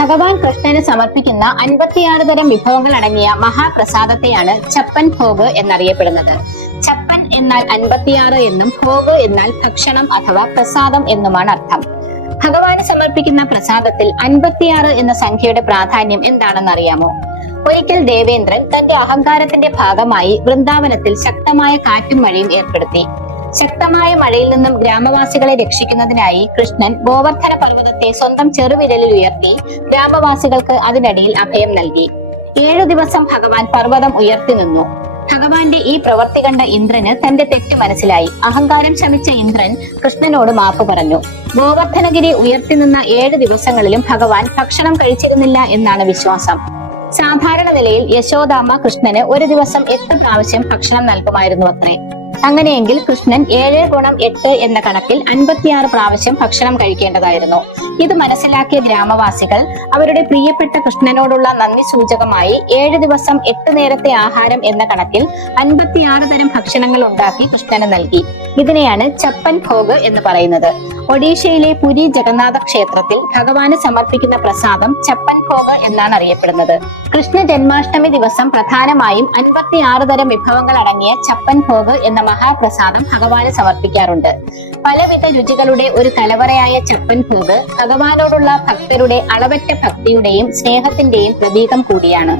ഭഗവാൻ കൃഷ്ണന് സമർപ്പിക്കുന്ന 56 തരം വിഭവങ്ങൾ അടങ്ങിയ മഹാപ്രസാദത്തെയാണ് ഛപ്പൻ ഭോഗ് എന്നറിയപ്പെടുന്നത്. ഛപ്പൻ എന്നാൽ 56 എന്നും ഭോഗ് എന്നാൽ ഭക്ഷണം അഥവാ പ്രസാദം എന്നുമാണ് അർത്ഥം. ഭഗവാന് സമർപ്പിക്കുന്ന പ്രസാദത്തിൽ 56 എന്ന സംഖ്യയുടെ പ്രാധാന്യം എന്താണെന്ന് അറിയാമോ? ഒരിക്കൽ ദേവേന്ദ്രൻ തന്റെ അഹങ്കാരത്തിന്റെ ഭാഗമായി വൃന്ദാവനത്തിൽ ശക്തമായ കാറ്റും മഴയും ഏർപ്പെടുത്തി. ശക്തമായ മഴയിൽ നിന്നും ഗ്രാമവാസികളെ രക്ഷിക്കുന്നതിനായി കൃഷ്ണൻ ഗോവർദ്ധന പർവ്വതത്തെ സ്വന്തം ചെറുവിരലിൽ ഉയർത്തി ഗ്രാമവാസികൾക്ക് അതിനടിയിൽ അഭയം നൽകി. 7 ദിവസം ഭഗവാൻ പർവ്വതം ഉയർത്തി നിന്നു. ഭഗവാന്റെ ഈ പ്രവൃത്തി കണ്ട ഇന്ദ്രന് തന്റെ തെറ്റ് മനസ്സിലായി. അഹങ്കാരം ശമിച്ച ഇന്ദ്രൻ കൃഷ്ണനോട് മാപ്പ് പറഞ്ഞു. ഗോവർദ്ധനഗിരി ഉയർത്തി നിന്ന 7 ദിവസങ്ങളിലും ഭഗവാൻ ഭക്ഷണം കഴിച്ചിരുന്നില്ല എന്നാണ് വിശ്വാസം. സാധാരണ നിലയിൽ യശോദാമ്മ കൃഷ്ണന് ഒരു ദിവസം 8 പ്രാവശ്യം ഭക്ഷണം നൽകുമായിരുന്നു അത്രേ. അങ്ങനെയെങ്കിൽ കൃഷ്ണൻ 7 ഗുണം 8 എന്ന കണക്കിൽ 56 പ്രാവശ്യം ഭക്ഷണം കഴിക്കേണ്ടതായിരുന്നു. ഇത് മനസ്സിലാക്കിയ ഗ്രാമവാസികൾ അവരുടെ പ്രിയപ്പെട്ട കൃഷ്ണനോടുള്ള നന്ദി സൂചകമായി 7 ദിവസം 8 നേരത്തെ ആഹാരം എന്ന കണക്കിൽ 56 തരം ഭക്ഷണങ്ങൾ ഉണ്ടാക്കി കൃഷ്ണന് നൽകി. ഇതിനെയാണ് ഛപ്പൻ ഭോഗ് എന്ന് പറയുന്നത്. ഒഡീഷയിലെ പുരി ജഗന്നാഥ ക്ഷേത്രത്തിൽ ഭഗവാന് സമർപ്പിക്കുന്ന പ്രസാദം ഛപ്പൻ ഭോഗ് എന്നാണ് അറിയപ്പെടുന്നത്. കൃഷ്ണ ജന്മാഷ്ടമി ദിവസം പ്രധാനമായും 56 തരം വിഭവങ്ങൾ അടങ്ങിയ ഛപ്പൻ ഭോഗ് എന്ന മഹാപ്രസാദം ഭഗവാന് സമർപ്പിക്കാറുണ്ട്. പലവിധ രുചികളുടെ ഒരു കലവറയായ ഛപ്പൻ ഭോഗ് ഭഗവാനോടുള്ള ഭക്തരുടെ അളവറ്റ ഭക്തിയുടെയും സ്നേഹത്തിന്റെയും പ്രതീകം കൂടിയാണ്.